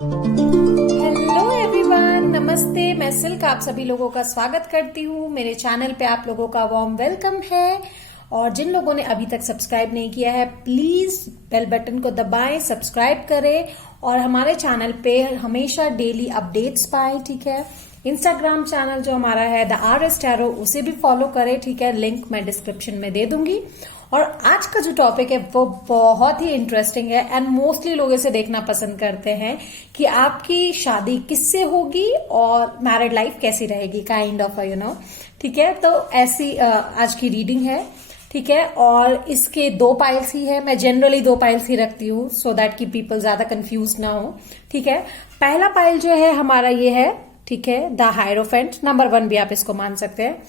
Hello everyone, नमस्ते। मैं silk आप सभी लोगों का स्वागत करती हूँ। मेरे चैनल पे आप लोगों का वार्म वेलकम है। और जिन लोगों ने अभी तक सब्सक्राइब नहीं किया है, प्लीज बेल बटन को दबाएं, सब्सक्राइब करें और हमारे चैनल पे हमेशा डेली अपडेट्स पाएं। ठीक है, इंस्टाग्राम चैनल जो हमारा है द RS टैरो, उसे भी फॉलो करें। ठीक है, लिंक मैं डिस्क्रिप्शन में दे दूंगी। और आज का जो टॉपिक है वो बहुत ही इंटरेस्टिंग है एंड मोस्टली लोग इसे देखना पसंद करते हैं कि आपकी शादी किससे होगी और मैरिड लाइफ कैसी रहेगी, काइंड ऑफ ठीक है, तो ऐसी आज की रीडिंग है। ठीक है, और इसके 2 पाइल्स ही है। मैं जनरली 2 पाइल्स ही रखती हूँ सो दैट कि पीपल ज्यादा कंफ्यूज ना हो। ठीक है, पहला पाइल जो है हमारा ये है, ठीक है, द हायरोफेंट, नंबर 1 भी आप इसको मान सकते हैं।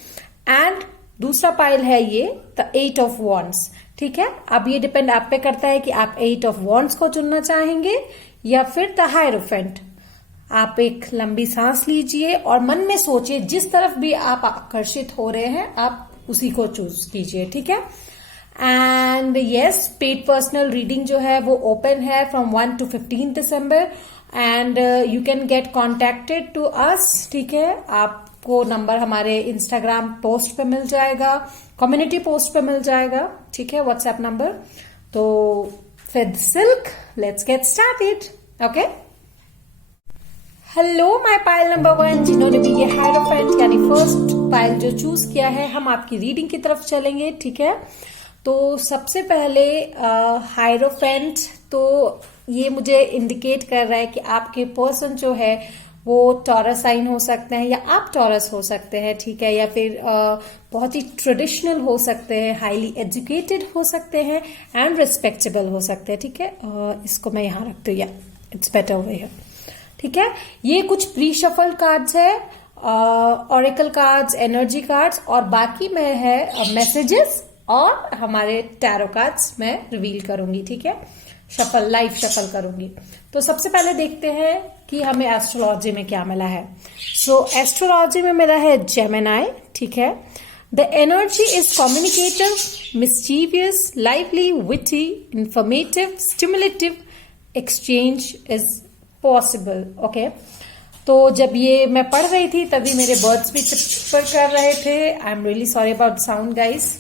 एंड दूसरा पाइल है ये द 8 ऑफ वॉन्ड्स। ठीक है, अब ये डिपेंड आप पे करता है कि आप 8 ऑफ वॉन्ड्स को चुनना चाहेंगे या फिर द हायरोफेंट। आप एक लंबी सांस लीजिए और मन में सोचिए, जिस तरफ भी आप आकर्षित हो रहे हैं आप उसी को चूज कीजिए। ठीक है, and yes, paid personal reading जो है वो ओपन है from 1 to 15 December and you can get contacted to us. ठीक है, आपको नंबर हमारे इंस्टाग्राम पोस्ट पे मिल जाएगा, कम्युनिटी पोस्ट पे मिल जाएगा। ठीक है, व्हाट्सएप नंबर। तो with silk let's get started. Okay, hello my pile number 1, जिन्होंने भी ये हायरोफेंट यानी फर्स्ट पाइल जो चूज किया है, हम आपकी रीडिंग की तरफ चलेंगे। ठीक है, तो सबसे पहले हायरोफेंट, तो ये मुझे इंडिकेट कर रहा है कि आपके पर्सन जो है वो टॉरस साइन हो सकते हैं या आप टॉरस हो सकते हैं। ठीक है, या फिर बहुत ही ट्रेडिशनल हो सकते हैं, हाईली एजुकेटेड हो सकते हैं एंड रिस्पेक्टेबल हो सकते हैं। ठीक है, इसको मैं यहां रखती हूँ, या इट्स बेटर वे है। ठीक है, ये कुछ प्री शफल कार्ड्स है, ऑरेकल कार्ड्स, एनर्जी कार्ड्स, और बाकी में है मैसेजेस और हमारे टैरो कार्ड्स मैं रिवील करूंगी। ठीक है, शफल, लाइव शफल करूंगी। तो सबसे पहले देखते हैं कि हमें एस्ट्रोलॉजी में क्या मिला है। सो एस्ट्रोलॉजी में मिला है जेमिनी। ठीक है, the energy is communicative, mischievous, lively, witty, informative, stimulative, exchange is possible. Okay, तो जब ये मैं पढ़ रही थी तभी मेरे बर्ड्स भी चिपर कर रहे थे। I am really sorry about sound guys.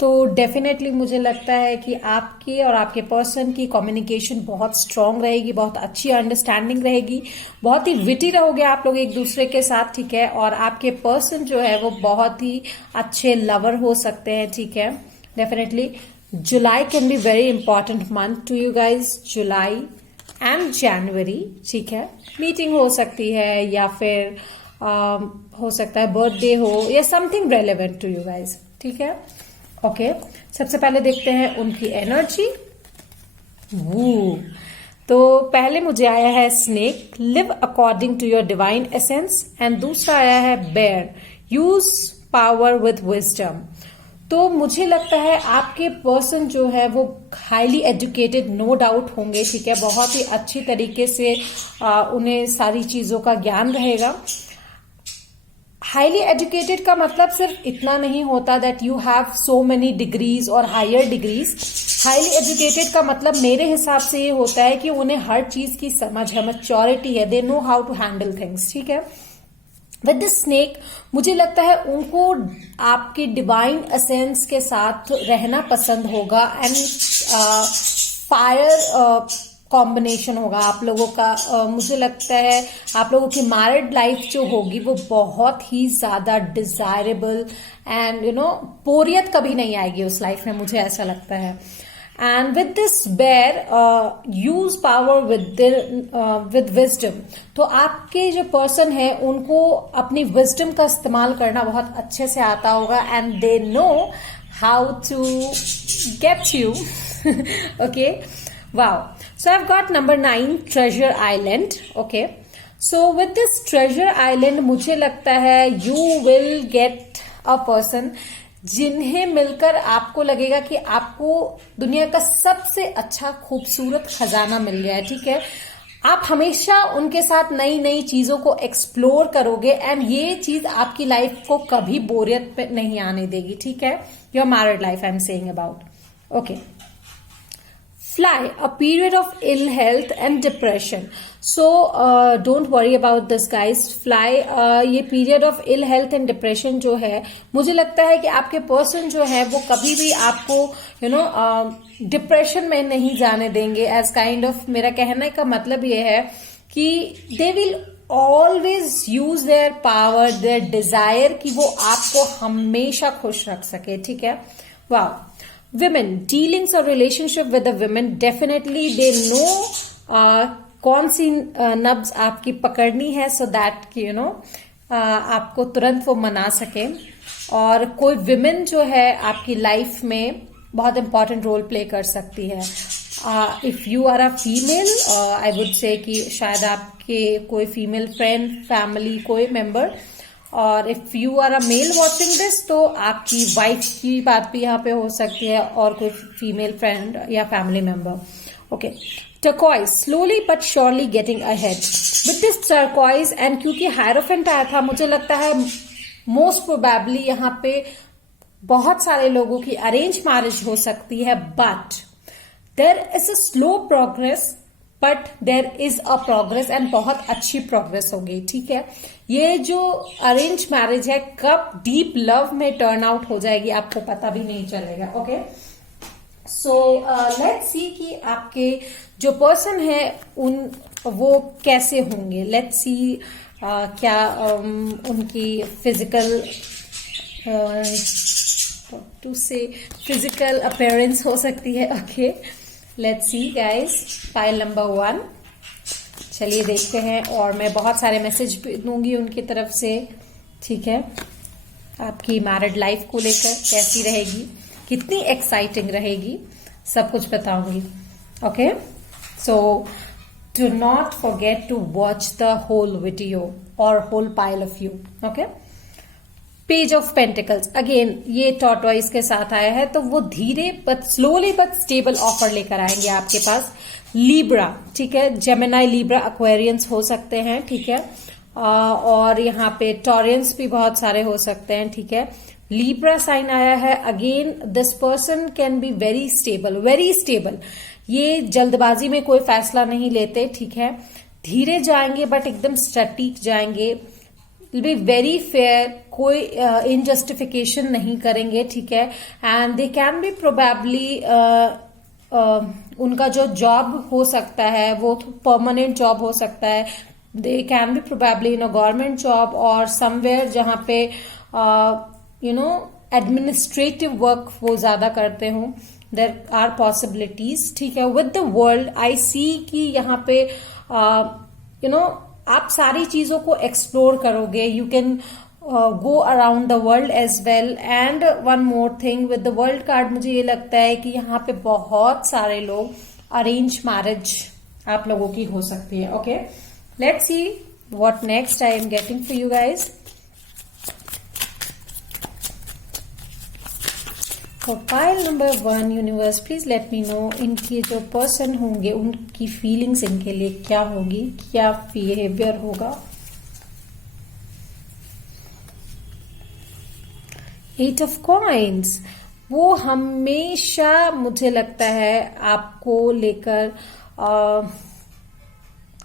तो डेफिनेटली मुझे लगता है कि आपकी और आपके पर्सन की कम्युनिकेशन बहुत स्ट्रांग रहेगी, बहुत अच्छी अंडरस्टैंडिंग रहेगी, बहुत ही विटी रहोगे आप लोग एक दूसरे के साथ। ठीक है, और आपके पर्सन जो है वो बहुत ही अच्छे लवर हो सकते हैं। ठीक है, definitely July can be very important month to you guys, July and January. ठीक है, मीटिंग हो सकती है या फिर हो सकता है बर्थडे हो या something relevant to you guys. ठीक है, ओके, सबसे पहले देखते हैं उनकी एनर्जी। तो पहले मुझे आया है snake, live according to your divine essence, and दूसरा आया है bear, use power with wisdom. तो मुझे लगता है आपके पर्सन जो है वो हाईली एजुकेटेड नो डाउट होंगे। ठीक है, बहुत ही अच्छी तरीके से उन्हें सारी चीजों का ज्ञान रहेगा। हाईली एजुकेटेड का मतलब सिर्फ इतना नहीं होता that you have so many degrees और हायर डिग्रीज। हाईली एजुकेटेड का मतलब मेरे हिसाब से ये होता है कि उन्हें हर चीज की समझ है, मैच्योरिटी है, they know how to handle things. ठीक है, विद दिस स्नेक मुझे लगता है उनको आपके डिवाइन एसेंस के साथ रहना पसंद होगा एंड फायर कॉम्बिनेशन होगा आप लोगों का। मुझे लगता है आप लोगों की मैरिड लाइफ जो होगी वो बहुत ही ज्यादा डिजायरेबल एंड बोरियत कभी नहीं आएगी उस लाइफ में, मुझे ऐसा लगता है। And with this bear, use power with wisdom. तो आपके जो पर्सन है उनको अपनी विजडम का इस्तेमाल करना बहुत अच्छे से आता होगा and they know how to get you. Okay, wow. So I've got number 9, treasure island. Okay, so with this treasure island मुझे लगता है you will get a person जिन्हें मिलकर आपको लगेगा कि आपको दुनिया का सबसे अच्छा खूबसूरत खजाना मिल गया है। ठीक है, आप हमेशा उनके साथ नई नई चीजों को एक्सप्लोर करोगे एंड ये चीज आपकी लाइफ को कभी बोरियत पे नहीं आने देगी। ठीक है, your married life I am saying about. Okay, Fly, a period of ill health and depression. So don't worry about this guys. Fly, ये period of ill health and depression जो है, मुझे लगता है कि आपके पर्सन जो है वो कभी भी आपको डिप्रेशन में नहीं जाने देंगे. एज काइंड ऑफ मेरा कहने का मतलब ये है कि they will always use their power, there Dzire कि वो आपको हमेशा खुश रख सके. ठीक है. वाह. Women, dealings or relationship with the women, definitely they know कौन सी नब्ज आपकी पकड़नी है, so that कि आपको तुरंत वो मना सके. और कोई विमेन जो है आपकी लाइफ में बहुत इंपॉर्टेंट रोल प्ले कर सकती है. If you are a female, I would say कि शायद आपके कोई फीमेल फ्रेंड, फैमिली, कोई मेंबर, और if you are a male watching this तो आपकी वाइफ की बात भी यहाँ पे हो सकती है और कोई फीमेल फ्रेंड या family member. Okay. Turquoise, slowly but surely getting ahead. With this turquoise, and क्योंकि हायरोफेंट आया था, मुझे लगता है मोस्ट प्रोबेबली यहाँ पे बहुत सारे लोगों की अरेंज मैरिज हो सकती है. But there is a slow progress, but there is a progress, and बहुत अच्छी प्रोग्रेस होगी. ठीक है. ये जो अरेंज मैरिज है कब डीप लव में टर्न आउट हो जाएगी आपको पता भी नहीं चलेगा. ओके. सो लेट्स सी कि आपके जो पर्सन है वो कैसे होंगे. लेट्स सी क्या उनकी फिजिकल टू से फिजिकल अपीयरेंस हो सकती है. Okay. Let's see guys. File number 1. चलिए देखते हैं, और मैं बहुत सारे मैसेज दूंगी उनकी तरफ से. ठीक है. आपकी मैरिड लाइफ को लेकर कैसी रहेगी, कितनी एक्साइटिंग रहेगी, सब कुछ बताऊंगी. Okay. So do not forget to watch the whole video और whole pile of you. Okay. Page of pentacles, again ये टॉर्टॉइस के साथ आया है, तो वो धीरे but slowly but stable offer लेकर आएंगे आपके पास. लीब्रा, ठीक है. जेमिनाई, लीब्रा, एक्वेरियंस हो सकते हैं. ठीक है. और यहाँ पे टॉरियंस भी बहुत सारे हो सकते हैं. ठीक है. लीब्रा साइन आया है. Again this person can be very stable, very stable. ये जल्दबाजी में कोई फैसला नहीं लेते. ठीक है. धीरे जाएंगे बट एकदम सटीक जाएंगे. विल बी वेरी फेयर, कोई इनजस्टिफिकेशन नहीं करेंगे. ठीक है. And they can be probably उनका जो जॉब हो सकता है वो परमानेंट जॉब हो सकता है. They can be probably in a government job और समवेयर जहां पे एडमिनिस्ट्रेटिव वर्क वो ज्यादा करते हों. There are possibilities. ठीक है. With the world I see कि यहाँ पे आप सारी चीजों को एक्सप्लोर करोगे. You can go around the world as well. And one more thing, with the world card मुझे ये लगता है कि यहाँ पे बहुत सारे लोग अरेंज मैरिज आप लोगों की हो सकती है. Okay. Let's see what next I am getting for you guys. Pile number 1, universe please let me know इनके जो पर्सन होंगे उनकी फीलिंग्स इनके लिए क्या होगी, क्या बिहेवियर होगा. 8 ऑफ कॉइन्स, वो हमेशा मुझे लगता है आपको लेकर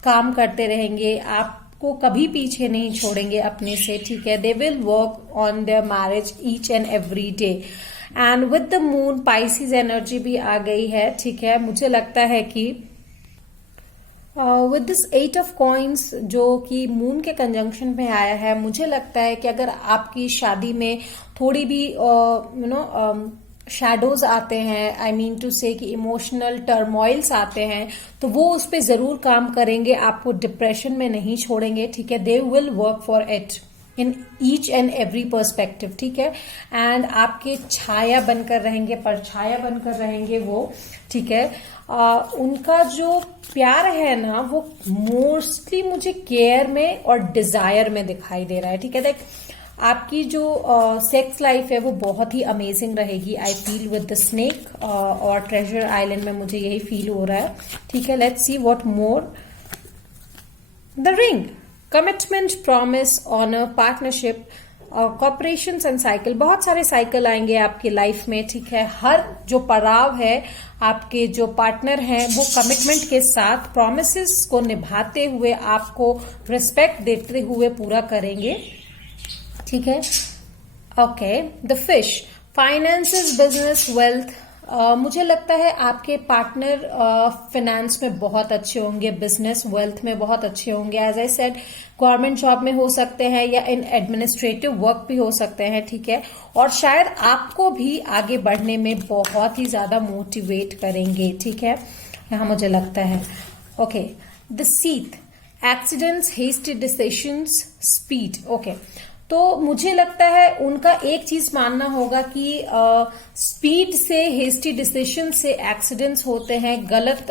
काम करते रहेंगे, आपको कभी पीछे नहीं छोड़ेंगे अपने से. ठीक है. They will work on their marriage each and every day. And with the moon Pisces energy भी आ गई है. ठीक है. मुझे लगता है कि विद दिस 8 ऑफ कॉइन्स जो कि मून के कंजंक्शन में आया है, मुझे लगता है कि अगर आपकी शादी में थोड़ी भी शैडोज आते हैं, आई मीन टू से कि इमोशनल टर्मोइल्स आते हैं, तो वो उस पर जरूर काम करेंगे, आपको डिप्रेशन में नहीं छोड़ेंगे. ठीक है. They will work for it in each and every perspective. ठीक है. एंड आपके छाया बनकर रहेंगे, परछाया बनकर रहेंगे वो. ठीक है. उनका जो प्यार है ना वो मोस्टली मुझे केयर में और डिजायर में दिखाई दे रहा है. ठीक है. देख, आपकी जो सेक्स लाइफ है वो बहुत ही अमेजिंग रहेगी. I feel with the snake और ट्रेजर आइलैंड में मुझे यही फील हो रहा है. ठीक है. Let's see what more. The ring, commitment, promise, honor, partnership, cooperation and cycle, बहुत सारे साइकिल आएंगे आपकी लाइफ में, ठीक है। हर जो पड़ाव है आपके जो पार्टनर हैं वो कमिटमेंट के साथ प्रॉमिसेस को निभाते हुए आपको रिस्पेक्ट देते हुए पूरा करेंगे, ठीक है। Okay, the fish, finances, business, wealth. मुझे लगता है आपके पार्टनर फाइनेंस में बहुत अच्छे होंगे, बिजनेस वेल्थ में बहुत अच्छे होंगे। As I said, government job में हो सकते हैं या इन एडमिनिस्ट्रेटिव वर्क भी हो सकते हैं, ठीक है। और शायद आपको भी आगे बढ़ने में बहुत ही ज्यादा मोटिवेट करेंगे, ठीक है, यहां मुझे लगता है। Okay, the scythe, accidents, hasty decisions, speed. Okay, तो मुझे लगता है उनका एक चीज मानना होगा कि स्पीड से, हेस्टी डिसीजन से एक्सीडेंट्स होते हैं, गलत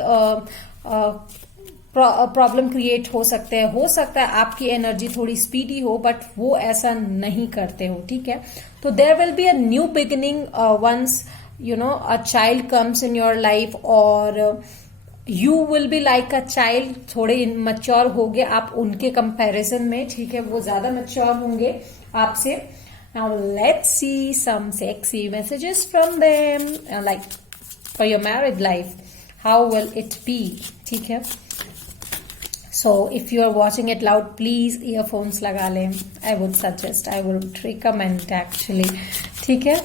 प्रॉब्लम क्रिएट हो सकते हैं। हो सकता है आपकी एनर्जी थोड़ी स्पीडी हो बट वो ऐसा नहीं करते हो, ठीक है। तो there will be a new beginning once you know a child comes in your life, और you will be like a child. थोड़े मच्योर होंगे आप उनके कंपैरिजन में, ठीक है, वो ज्यादा मच्योर होंगे आपसे। Now let's see some sexy messages from them, like for your married life. How will it be? ठीक है. So if you are watching it loud, please earphones लगा लें. I would suggest, I would recommend actually. ठीक है.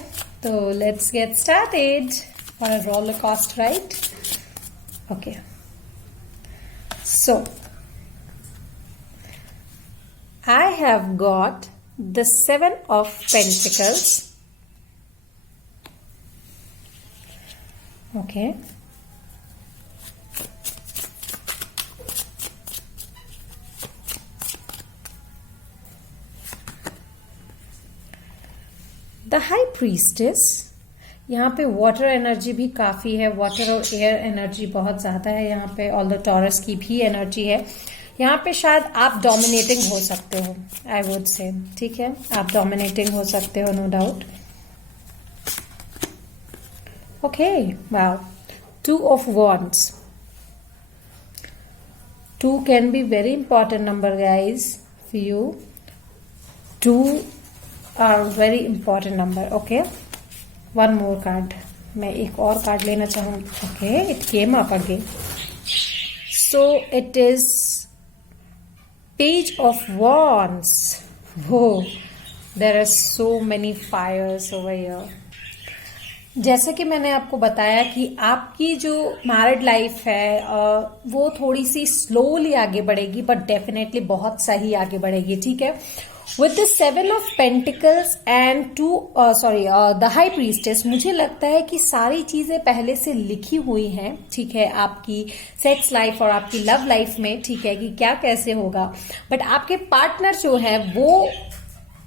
तो let's get started for a roller coaster ride. Okay. So I have got the 7 of Pentacles. Okay. The High Priestess. यहाँ पे water energy भी काफी है, वाटर और एयर एनर्जी बहुत ज्यादा है यहाँ पे, ऑल द टॉरस की भी एनर्जी है यहाँ पे। शायद आप डोमिनेटिंग हो सकते हो, आई वुड से, ठीक है, आप डोमिनेटिंग हो सकते हो, no doubt. Okay, wow, 2 of Wands. 2 can be very important number, guys, for you. 2 are very important number. Okay. One more card. मैं एक और कार्ड लेना चाहूंगी. Okay, it came up again. So it is Page of Wands. Whoa, there are so many fires over here. जैसे कि मैंने आपको बताया कि आपकी जो मैरिड लाइफ है वो थोड़ी सी स्लोली आगे बढ़ेगी बट डेफिनेटली बहुत सही आगे बढ़ेगी, ठीक है। With the 7 of Pentacles and 2 the high priestess, मुझे लगता है कि सारी चीजें पहले से लिखी हुई हैं, ठीक है, आपकी सेक्स लाइफ और आपकी लव लाइफ में, ठीक है, कि क्या कैसे होगा। बट आपके पार्टनर जो है वो,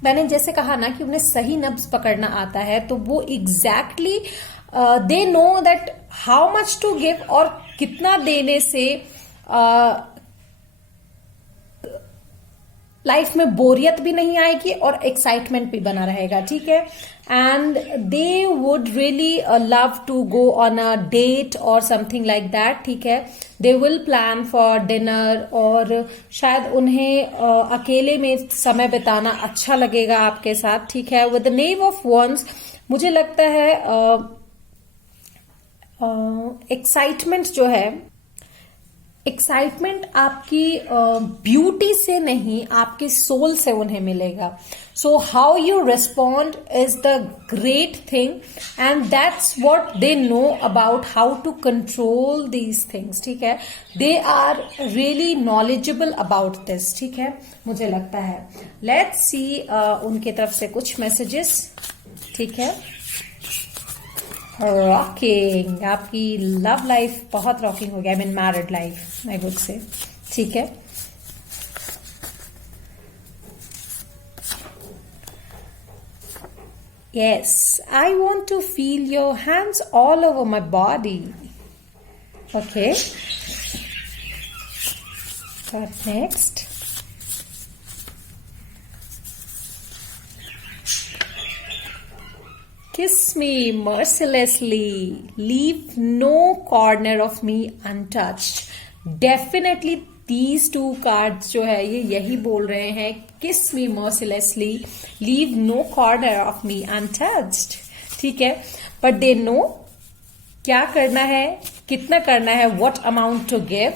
मैंने जैसे कहा ना कि उन्हें सही नब्ज पकड़ना आता है, तो वो exactly they know that how much to give, और कितना देने से लाइफ में बोरियत भी नहीं आएगी और एक्साइटमेंट भी बना रहेगा, ठीक है। And they would really love to go on a date और समथिंग लाइक दैट, ठीक है। They will plan for dinner, और शायद उन्हें अकेले में समय बिताना अच्छा लगेगा आपके साथ, ठीक है। With the name of wands मुझे लगता है एक्साइटमेंट जो है, एक्साइटमेंट आपकी ब्यूटी से नहीं, आपके सोल से उन्हें मिलेगा। So how you respond is the great thing, and that's what they know about how to control these things, ठीक है। They are really knowledgeable about this, ठीक है, मुझे लगता है। लेट्स सी उनके तरफ से कुछ मैसेजेस, ठीक है। रॉकिंग, आपकी लव लाइफ बहुत रॉकिंग हो गया, I mean married life I would say, ठीक है। Yes, I want to feel your hands all over my body. Okay, next. Kiss me mercilessly. Leave no corner of me untouched. Definitely these two cards जो है ये यही बोल रहे हैं, kiss me mercilessly, leave no corner of me untouched. ठीक है, but they know क्या करना है, कितना करना है, what amount to give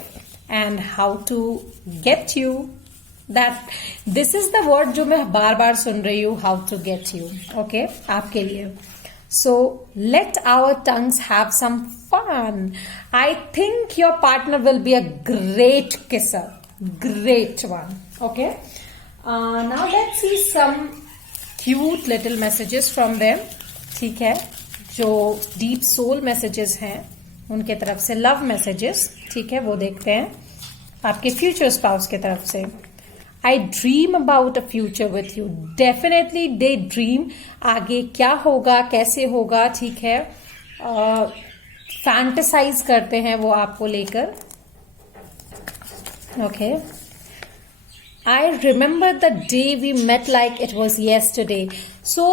and how to get you. That this is the word जो मैं बार बार सुन रही हूँ, how to get you. Okay, आपके लिए. So let our tongues have some fun. I think your partner will be a great kisser, great one. Okay. Now let's see some cute little messages from them. ठीक है, जो deep soul messages हैं उनके तरफ से, love messages, ठीक है, वो देखते हैं आपके फ्यूचर स्पाउस की तरफ से. आई dream about a future with you. Definitely they dream, आगे क्या होगा, कैसे होगा, ठीक है, फैंटेसाइज करते हैं वो आपको लेकर. Okay. I remember the day we met like it was yesterday. So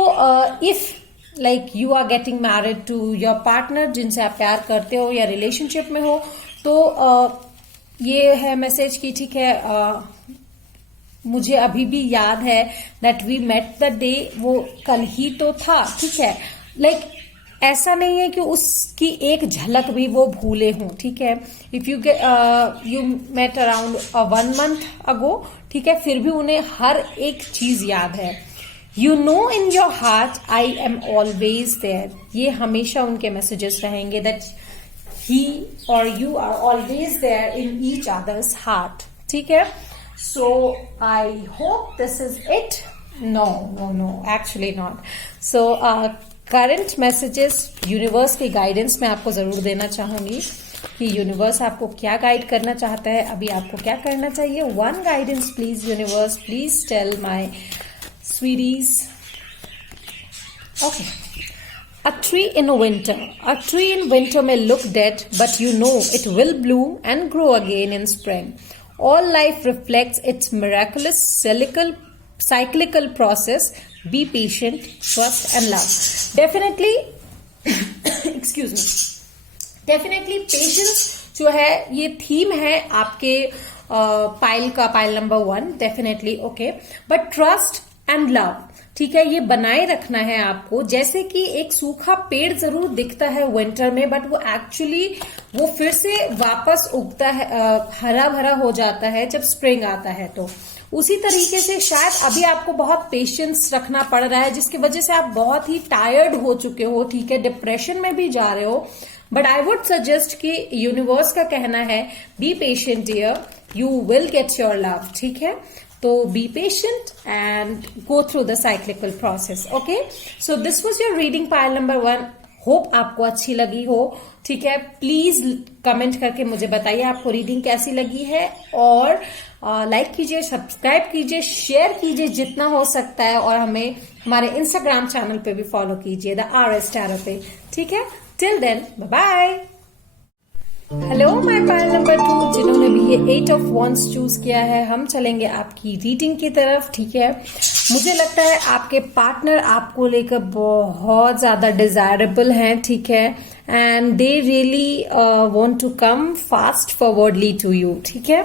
if like you are getting married to your partner जिनसे आप प्यार करते हो या रिलेशनशिप में हो, तो ये है मैसेज की, ठीक है, मुझे अभी भी याद है that we met the day, वो कल ही तो था, ठीक है. like ऐसा नहीं है कि उसकी एक झलक भी वो भूले हों, ठीक है. If you met around 1 month ago, ठीक है, फिर भी उन्हें हर एक चीज याद है. You know in your heart I am always there. ये हमेशा उनके मैसेजेस रहेंगे that he or you are always there in each other's heart. ठीक है. So I hope this is it. No, actually not. So current messages, universe की guidance मैं आपको जरूर देना चाहूंगी कि यूनिवर्स आपको क्या गाइड करना चाहता है, अभी आपको क्या करना चाहिए. One guidance please universe, please tell my sweeties. Okay. A tree in winter. A tree in winter may look dead, but you know it will bloom and grow again in spring. All life reflects its miraculous cyclical process. Be patient, trust and love. Definitely, excuse me. Definitely patience जो है ये theme है आपके pile number 1. Definitely okay. But trust and love, ठीक है, ये बनाए रखना है आपको. जैसे कि एक सूखा पेड़ जरूर दिखता है विंटर में, बट वो एक्चुअली वो फिर से वापस उगता है, हरा भरा हो जाता है जब स्प्रिंग आता है. तो उसी तरीके से शायद अभी आपको बहुत पेशेंस रखना पड़ रहा है, जिसकी वजह से आप बहुत ही टायर्ड हो चुके हो, ठीक है, डिप्रेशन में भी जा रहे हो. बट आई वुड सजेस्ट कि यूनिवर्स का कहना है be patient dear, you will get your love. ठीक है, तो be patient and go through the cyclical process. Okay, so this was your reading pile number 1. Hope आपको अच्छी लगी हो. ठीक है, प्लीज कमेंट करके मुझे बताइए आपको रीडिंग कैसी लगी है, और लाइक कीजिए, सब्सक्राइब कीजिए, शेयर कीजिए जितना हो सकता है, और हमें हमारे इंस्टाग्राम चैनल पे भी फॉलो कीजिए, द RS Tarot पे. ठीक है, till then bye bye. Hello my pile number 2, जिन्होंने भी ये 8 of Wands चूज किया है, हम चलेंगे आपकी रीडिंग की तरफ. ठीक है, मुझे लगता है आपके पार्टनर आपको लेकर बहुत ज्यादा डिजायरेबल हैं. ठीक है, and they really want to come fast forwardly to you. ठीक है,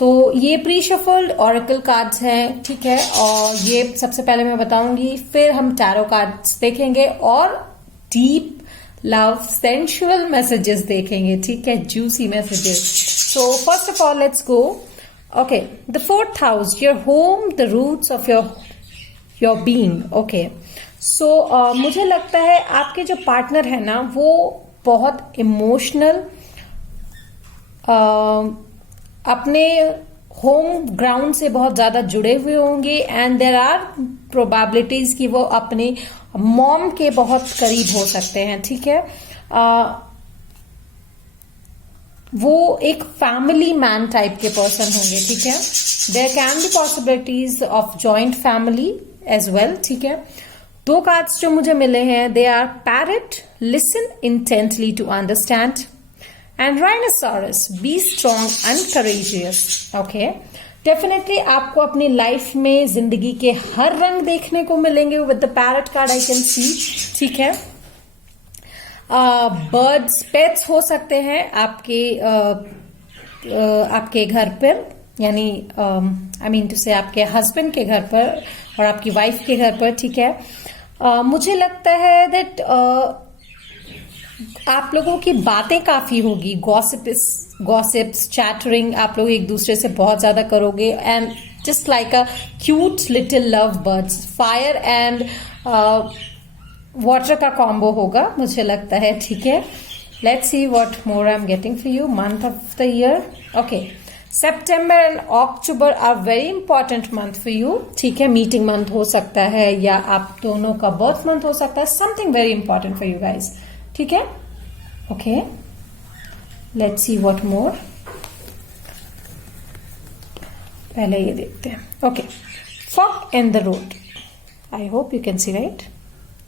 तो ये प्री शफल्ड ऑरेकल कार्ड्स हैं. ठीक है, और ये सबसे पहले मैं बताऊंगी, फिर हम टैरो कार्ड्स देखेंगे और डीप लव सेंशुअल मैसेजेस देखेंगे. ठीक है, juicy messages. So first of all let's go. Okay, the 4th house, your home, the roots of your being. Okay, so मुझे लगता है आपके जो पार्टनर है ना, वो बहुत इमोशनल, अपने होम ग्राउंड से बहुत ज्यादा जुड़े हुए होंगे, एंड देर आर प्रोबेबिलिटीज कि वो अपने मॉम के बहुत करीब हो सकते हैं. ठीक है, वो एक फैमिली मैन टाइप के पर्सन होंगे. ठीक है, there can be possibilities of joint family as well. ठीक है, 2 कार्ड्स जो मुझे मिले हैं, they are parrot, listen intently to understand, and rhinoceros, be strong and courageous. Okay, definitely आपको अपनी लाइफ में जिंदगी के हर रंग देखने को मिलेंगे. With the parrot card I can see. ठीक है, बर्ड्स, पेट्स हो सकते हैं आपके आपके घर पर, यानी आई मीन टू से आपके हस्बैंड के घर पर और आपकी वाइफ के घर पर, ठीक है। मुझे लगता है दैट आप लोगों की बातें काफी होगी, गॉसिप्स, चैटरिंग आप लोग एक दूसरे से बहुत ज्यादा करोगे, and just like a cute little love birds, fire and water का कॉम्बो होगा मुझे लगता है, ठीक है। Let's see what more I am getting for you. Month of the year, okay, September and October are very important month for you, ठीक है। Meeting month हो सकता है या आप दोनों का बर्थ मंथ हो सकता है, something very important for you guys, ठीक है। Okay, let's see what more. पहले ये देखते हैं। Okay, fog in the road, I hope you can see, right?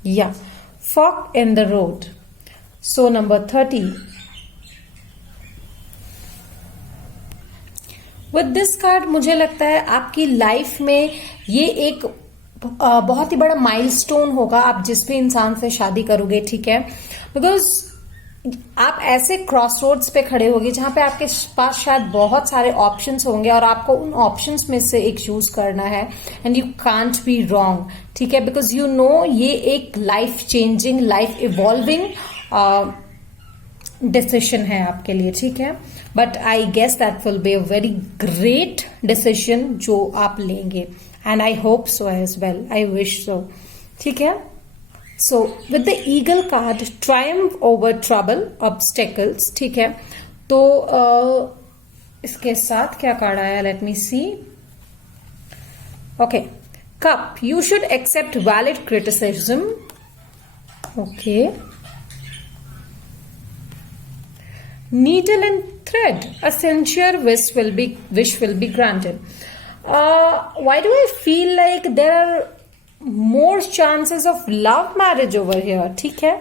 या fog in the road. So number 30, with this card मुझे लगता है आपकी लाइफ में ये एक बहुत ही बड़ा माइलस्टोन होगा, आप जिस भी इंसान से शादी करोगे, ठीक है। बिकॉज आप ऐसे क्रॉस रोड्स पे खड़े होगे जहां पे आपके पास शायद बहुत सारे ऑप्शंस होंगे और आपको उन ऑप्शंस में से एक चूज करना है, and you can't be wrong, ठीक है। बिकॉज यू नो ये एक life changing, life evolving decision है आपके लिए, ठीक है। But I guess that will be a very great decision जो आप लेंगे, and I hope so as well, I wish so, ठीक है। So with the eagle card, triumph over trouble, obstacles, ठीक है। तो इसके साथ क्या कार्ड आया, let me C. Okay, cup, you should accept valid criticism, okay. Needle and thread, a sincere wish will be granted. Why do I feel like there are more chances of love marriage over here, ठीक है?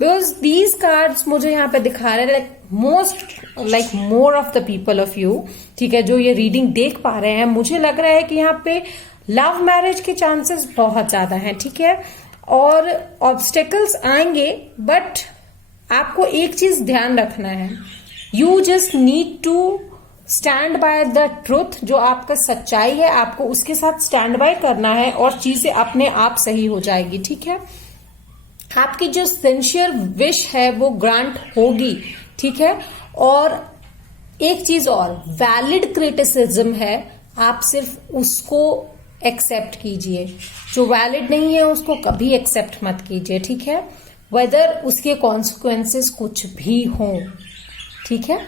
Because these cards मुझे यहाँ पे दिखा रहे हैं like more of the people of you, ठीक है, जो ये रीडिंग देख पा रहे हैं, मुझे लग रहा है कि यहाँ पे लव मैरिज के चांसेस बहुत ज्यादा हैं, ठीक है। और ऑब्स्टेकल्स आएंगे, बट आपको एक चीज ध्यान रखना है, you just need to stand by the truth, जो आपका सच्चाई है आपको उसके साथ स्टैंड बाय करना है और चीजें अपने आप सही हो जाएगी, ठीक है। आपकी जो सिंसियर विश है वो ग्रांट होगी, ठीक है। और एक चीज और, वैलिड क्रिटिसिज्म है, आप सिर्फ उसको एक्सेप्ट कीजिए, जो वैलिड नहीं है उसको कभी एक्सेप्ट मत कीजिए, ठीक है, वेदर उसके कॉन्सिक्वेंसेस कुछ भी हों, ठीक है।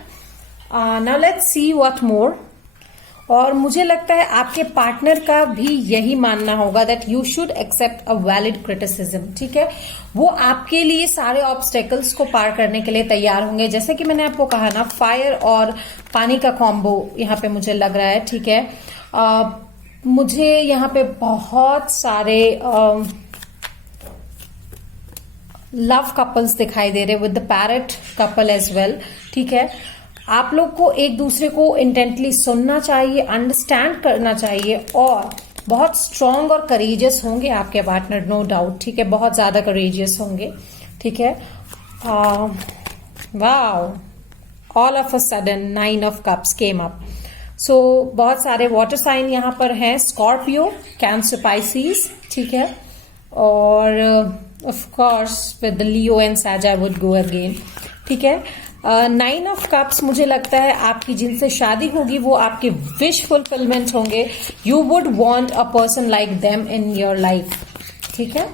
नाउ लेट्स सी व्हाट मोर। और मुझे लगता है आपके पार्टनर का भी यही मानना होगा that you should accept a valid criticism, ठीक है। वो आपके लिए सारे ऑब्स्टेकल्स को पार करने के लिए तैयार होंगे, जैसे कि मैंने आपको कहा ना, फायर और पानी का कॉम्बो यहाँ पे मुझे लग रहा है, ठीक है। मुझे यहाँ पे बहुत सारे लव कपल्स दिखाई दे रहे with the parrot couple as well, ठीक है। आप लोग को एक दूसरे को इंटेंटली सुनना चाहिए, अंडरस्टैंड करना चाहिए, और बहुत स्ट्रांग और करेजियस होंगे आपके पार्टनर, नो डाउट, ठीक है, बहुत ज्यादा करेजियस होंगे, ठीक है। Wow, all of a sudden 9 of cups came up. So बहुत सारे वाटर साइन यहाँ पर हैं, स्कॉर्पियो, कैंसर, पाइसिस, ठीक है। और of course with Leo and Sag I would go again, ठीक है। 9 ऑफ कप्स मुझे लगता है आपकी जिनसे शादी होगी वो आपके विश फुलफिलमेंट होंगे, you would want a person like them in your life, ठीक है।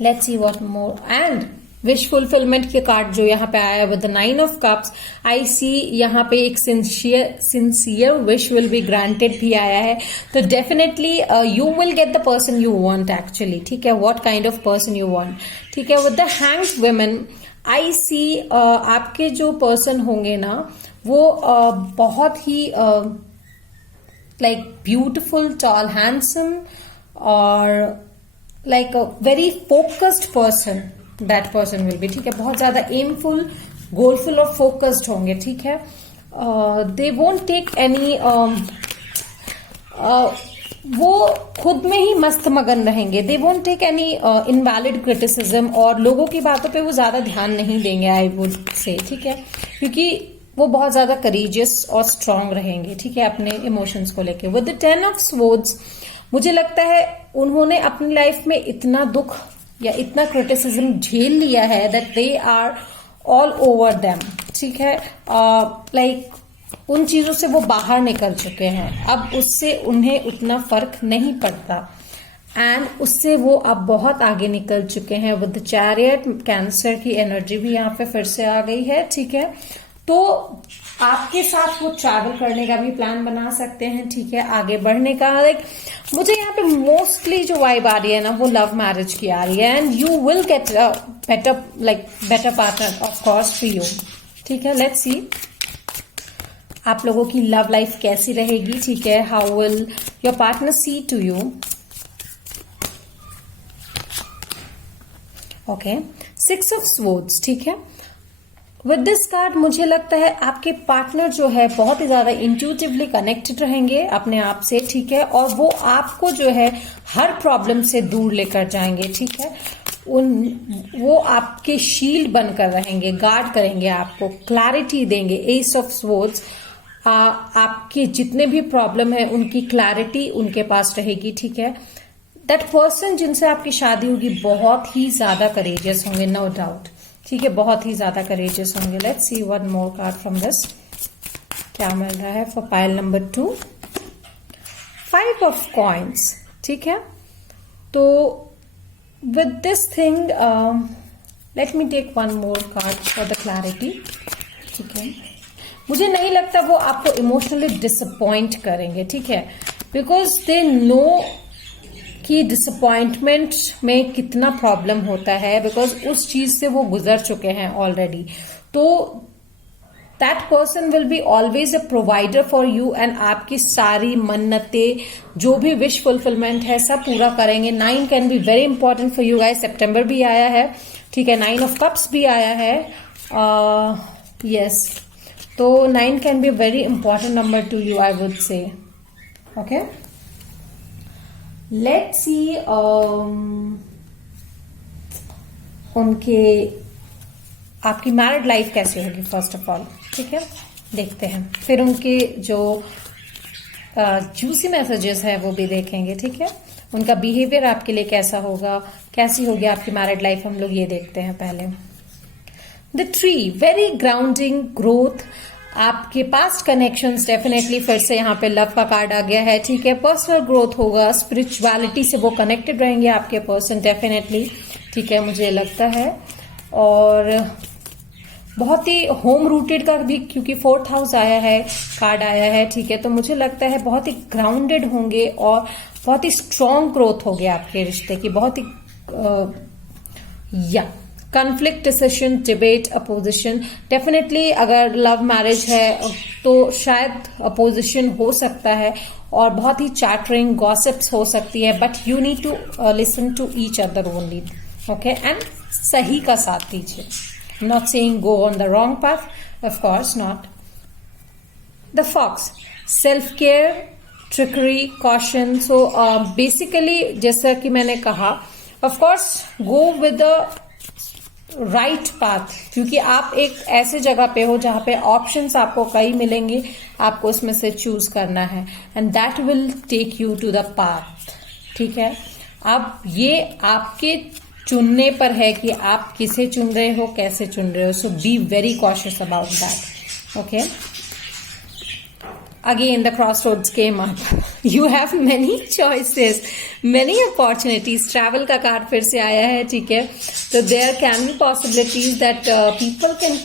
Let's see what more. And wish fulfilment के कार्ड जो यहाँ पे आया विद 9 ऑफ कप्स, आई सी यहाँ पे एक sincere wish will be granted भी आया है, तो definitely you will get the person you want actually, ठीक है, what kind of person you want, ठीक है। विद द हैंग्ड वुमेन, आई सी आपके जो पर्सन होंगे ना वो बहुत ही लाइक ब्यूटिफुल, टॉल, हैंडसम, और like a very focused person that person will be, ठीक है। बहुत ज्यादा एमफुल, गोलफुल और फोकस्ड होंगे, ठीक है। दे वोंट टेक एनी, वो खुद में ही मस्त मगन रहेंगे, they won't take any invalid criticism, और लोगों की बातों पे वो ज्यादा ध्यान नहीं देंगे, आई वुड से, ठीक है। क्योंकि वो बहुत ज्यादा करेजियस और स्ट्रांग रहेंगे, ठीक है, अपने इमोशंस को लेके। विद द 10 ऑफ स्वॉर्ड्स मुझे लगता है उन्होंने अपनी लाइफ में इतना दुख या इतना क्रिटिसिज्म झेल लिया है that they are all over them, ठीक है, लाइक उन चीजों से वो बाहर निकल चुके हैं, अब उससे उन्हें उतना फर्क नहीं पड़ता एंड उससे वो अब बहुत आगे निकल चुके हैं। विद द चैरियट कैंसर की एनर्जी भी यहाँ पे फिर से आ गई है, ठीक है, तो आपके साथ वो ट्रैवल करने का भी प्लान बना सकते हैं, ठीक है, आगे बढ़ने का। लाइक मुझे यहाँ पे मोस्टली जो वाइब आ रही है ना वो लव मैरिज की आ रही है and you will get better partner of course for you, ठीक है। लेट्स सी आप लोगों की लव लाइफ कैसी रहेगी, ठीक है, how will your partner see to you. Okay, 6 of swords, ठीक है। विद दिस कार्ड मुझे लगता है आपके पार्टनर जो है बहुत ही ज्यादा इंट्यूटिवली कनेक्टेड रहेंगे अपने आप से, ठीक है, और वो आपको जो है हर प्रॉब्लम से दूर लेकर जाएंगे, ठीक है। वो आपके शील्ड बनकर रहेंगे, गार्ड करेंगे आपको, क्लैरिटी देंगे। एस ऑफ स्वॉर्ड्स, आपके जितने भी प्रॉब्लम है उनकी क्लैरिटी उनके पास रहेगी, ठीक है। दैट पर्सन जिनसे आपकी शादी होगी बहुत ही ज्यादा करेजियस होंगे, नो डाउट, ठीक है, बहुत ही ज्यादा करेजियस होंगे। Let's see one more card from this, क्या मिल रहा है for pile number 2। 5 of coins, ठीक है, तो with this thing let me take one more card for the clarity, ठीक है। मुझे नहीं लगता वो आपको इमोशनली डिसअपॉइंट करेंगे, ठीक है, बिकॉज दे नो कि डिसअपॉइंटमेंट में कितना प्रॉब्लम होता है, बिकॉज उस चीज से वो गुजर चुके हैं ऑलरेडी। तो that person will be always a provider for you and आपकी सारी मन्नतें, जो भी विश फुलफिलमेंट है, सब पूरा करेंगे। 9 can be very important for you guys. सितंबर भी आया है, ठीक है, 9 ऑफ कप्स भी आया है, यस, तो 9 can be very important number two you, I would से। ओके, लेट्स सी उनके आपकी मैरिड लाइफ कैसी होगी फर्स्ट ऑफ ऑल, ठीक है, देखते हैं। फिर उनके जो जूसी मैसेजेस है वो भी देखेंगे, ठीक है। उनका बिहेवियर आपके लिए कैसा होगा, कैसी होगी आपकी मैरिड लाइफ, हम लोग ये देखते हैं पहले। The tree, very grounding growth, आपके पास्ट कनेक्शंस डेफिनेटली, फिर से यहाँ पे लव का कार्ड आ गया है, ठीक है। पर्सनल ग्रोथ होगा, स्पिरिचुअलिटी से वो कनेक्टेड रहेंगे आपके पर्सन डेफिनेटली, ठीक है, मुझे लगता है। और बहुत ही होम रूटेड का भी, क्योंकि 4th हाउस आया है, कार्ड आया है, ठीक है, तो मुझे लगता है बहुत ही ग्राउंडेड होंगे और बहुत ही स्ट्रांग ग्रोथ होगी आपके रिश्ते की, बहुत ही या conflict, decision, debate, opposition, definitely अगर लव मैरिज है तो शायद अपोजिशन हो सकता है और बहुत ही चैटरिंग, गॉसिप्स हो सकती है, but you need to listen to each other only, okay, and सही का साथ दीजिए। Not saying go on the wrong path, of course not. The fox, self care, trickery, caution, so basically जैसा कि मैंने कहा, of course go with the right path, क्योंकि आप एक ऐसे जगह पे हो जहां पे ऑप्शंस आपको कई मिलेंगे, आपको उसमें से चूज करना है and that will take you to the path, ठीक है। अब ये आपके चुनने पर है कि आप किसे चुन रहे हो, कैसे चुन रहे हो, so be very cautious about that, okay. Again, the crossroads came up. You have many choices, many opportunities. Travel का कार्ड फिर से आया है, ठीक है, तो there can be possibilities that people can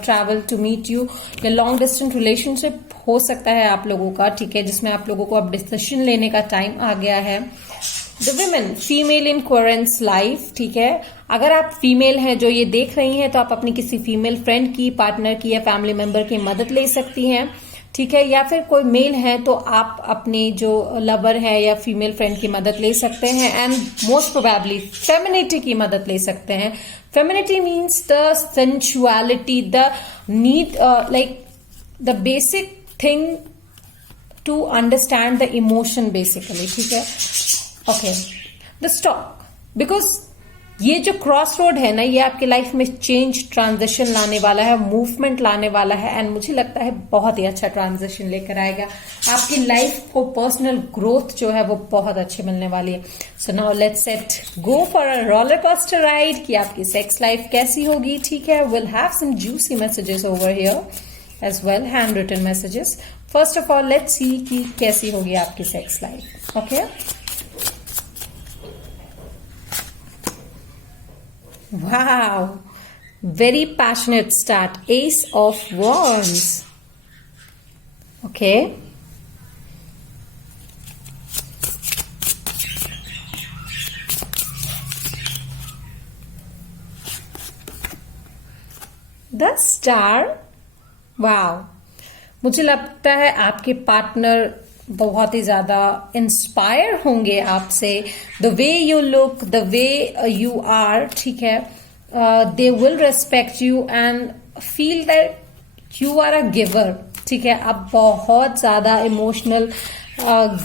travel to meet you. या long distance relationship हो सकता है आप लोगों का, ठीक है, जिसमें आप लोगों को अब डिसीजन लेने का टाइम आ गया है। The women, female in Quran's life, ठीक है, अगर आप फीमेल हैं जो ये देख रही हैं तो आप अपनी किसी फीमेल फ्रेंड की, पार्टनर की या फैमिली मेंबर की मदद ले सकती हैं, ठीक है, या फिर कोई मेल है तो आप अपनी जो लवर है या फीमेल फ्रेंड की मदद ले सकते हैं एंड मोस्ट प्रोबेबली फेमिनिटी की मदद ले सकते हैं। Femininity means the sensuality, the need, like the basic thing to understand the emotion basically, ठीक है, ओके। द स्टॉक, बिकॉज ये जो क्रॉस रोड है ना, ये आपके लाइफ में चेंज, ट्रांजिशन लाने वाला है, मूवमेंट लाने वाला है, एंड मुझे लगता है बहुत ही अच्छा ट्रांजिशन लेकर आएगा आपकी लाइफ को। पर्सनल ग्रोथ जो है वो बहुत अच्छी मिलने वाली है। So now let's set go for a roller coaster ride कि आपकी सेक्स लाइफ कैसी होगी। ठीक है, will have some juicy messages over here as well, hand written messages. First of all let's see कि कैसी होगी आपकी sex life. Okay, wow, very passionate start, Ace of Wands. Okay, the Star. wow, मुझे लगता है आपके partner बहुत ही ज्यादा इंस्पायर होंगे आपसे, the way you look, the way you are. ठीक है, they will respect you and feel that you are a giver. ठीक है, आप बहुत ज्यादा इमोशनल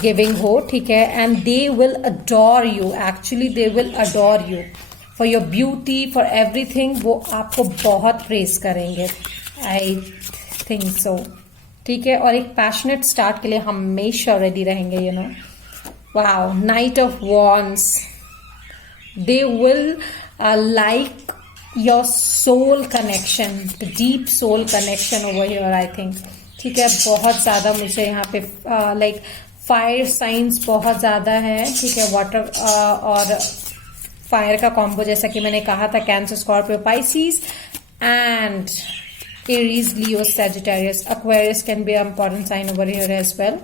गिविंग हो। ठीक है, and they will adore you, actually they will adore you for your beauty, for everything. वो आपको बहुत प्रेज करेंगे, आई थिंक सो। ठीक है, और एक पैशनेट स्टार्ट के लिए हमेशा रेडी रहेंगे, you know. Wow, knight of wands, they will like your soul connection, the deep soul connection over here, I think. ठीक है, बहुत ज्यादा मुझे यहाँ पे लाइक फायर साइंस बहुत ज्यादा है। ठीक है, वाटर और फायर का कॉम्बो, जैसा कि मैंने कहा था, cancer, Scorpio, Pisces and Aries, Leo, Sagittarius, Aquarius can be an important sign over here as well.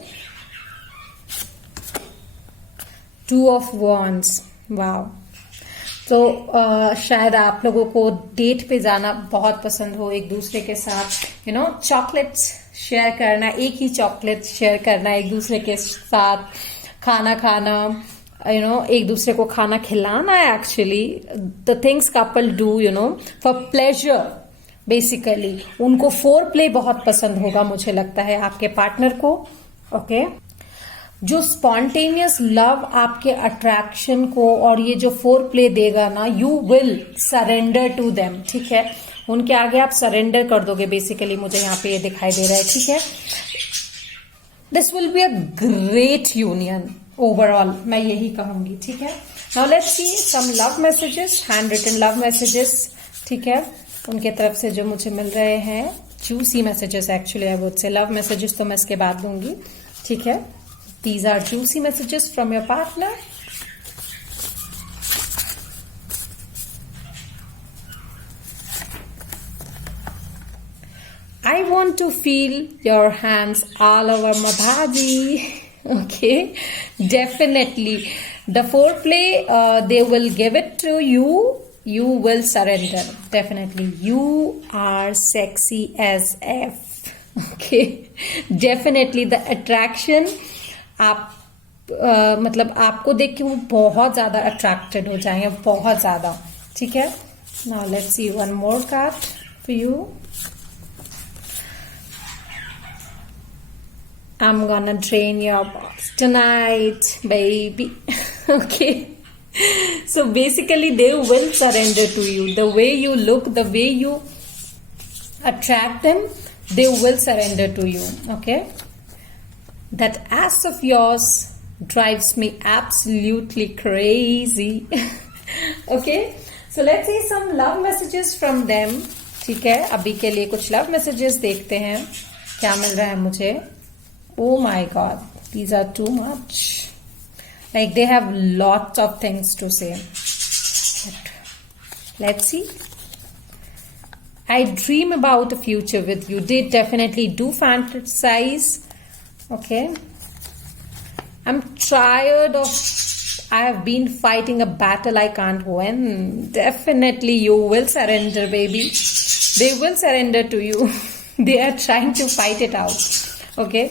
Two of Wands, wow. तो शायद आप लोगों को डेट पे जाना बहुत पसंद हो, एक दूसरे के साथ, यू नो, चॉकलेट्स शेयर करना, एक ही चॉकलेट शेयर करना, एक दूसरे के साथ खाना खाना, यू नो, एक दूसरे को खाना खिलाना। Actually the things couple do, you know, for pleasure. Basically उनको फोर प्ले बहुत पसंद होगा, मुझे लगता है आपके पार्टनर को। ओके, जो स्पॉन्टेनियस लव आपके अट्रैक्शन को और ये जो फोर प्ले देगा ना, you will surrender to them. ठीक है, उनके आगे आप सरेंडर कर दोगे, बेसिकली मुझे यहाँ पे ये दिखाई दे रहा है। ठीक है, this will be a great union overall, मैं यही कहूंगी। ठीक है, now let's see some love messages, hand written love messages. ठीक है, उनके तरफ से जो मुझे मिल रहे हैं juicy messages, actually I would say love messages तो मैं इसके बाद दूंगी। ठीक है, these are juicy messages from your partner. I want to feel your hands all over my body. Okay, definitely the foreplay they will give it to you. You will surrender, definitely. You are sexy as F. Okay, definitely the attraction, आप मतलब आपको देख के वो बहुत ज्यादा attracted हो जाएंगे, बहुत ज्यादा। ठीक है, now let's see one more card for you. I'm gonna drain your box tonight, baby. Okay. So basically they will surrender to you. The way you look, the way you attract them, they will surrender to you. Okay, that ass of yours drives me absolutely crazy. Okay, so let's see some love messages from them. ठीक है, अभी के लिए कुछ love messages देखते हैं क्या मिल रहा है मुझे। Oh my God, these are too much. Like they have lots of things to say. But let's see. I dream about a future with you. They definitely do fantasize. Okay. I'm tired of, I have been fighting a battle I can't win. Definitely you will surrender, baby. They will surrender to you. They are trying to fight it out. Okay.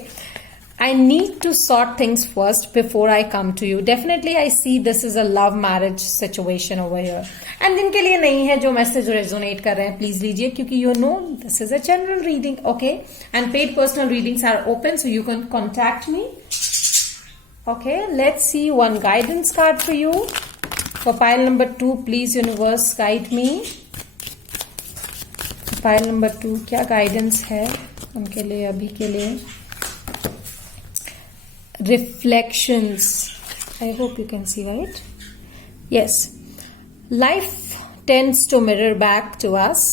I need to sort things first before I come to you. Definitely I see this is a love marriage situation over here. And जिनके लिए नहीं है, जो message resonate कर रहे हैं, please लीजिए, क्योंकि you know this is a general reading, okay? And paid personal readings are open, so you can contact me. Okay, let's see one guidance card for you. For pile number 2, please universe guide me. Pile number 2 क्या guidance है उनके लिए अभी के लिए? Reflections. I hope you can see, right? Yes. Life tends to mirror back to us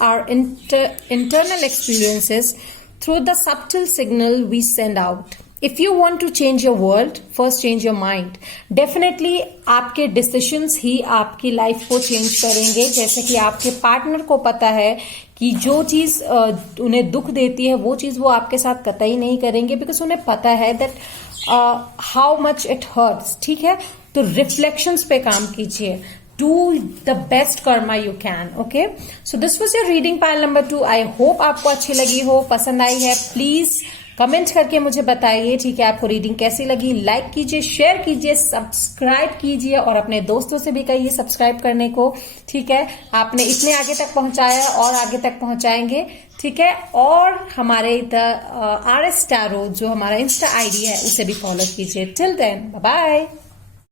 our internal experiences through the subtle signal we send out. If you want to change your world, first change your mind. Definitely आपके decisions ही आपकी life को change करेंगे. जैसे कि आपके partner को पता है कि जो चीज उन्हें दुख देती है वो चीज वो आपके साथ कतई नहीं करेंगे, बिकॉज उन्हें पता है that how much it hurts. ठीक है, तो रिफ्लेक्शंस पे काम कीजिए. Do the best karma you can. Okay, so this was your reading pile number 2. I hope आपको अच्छी लगी हो, पसंद आई है. प्लीज कमेंट करके मुझे बताइए. ठीक है, आपको रीडिंग कैसी लगी? लाइक कीजिए, शेयर कीजिए, सब्सक्राइब कीजिए और अपने दोस्तों से भी कहिए सब्सक्राइब करने को. ठीक है, आपने इतने आगे तक पहुंचाया और आगे तक पहुंचाएंगे. ठीक है, और हमारे RS Tarot जो हमारा इंस्टा आईडी है उसे भी फॉलो कीजिए. Till then, bye bye.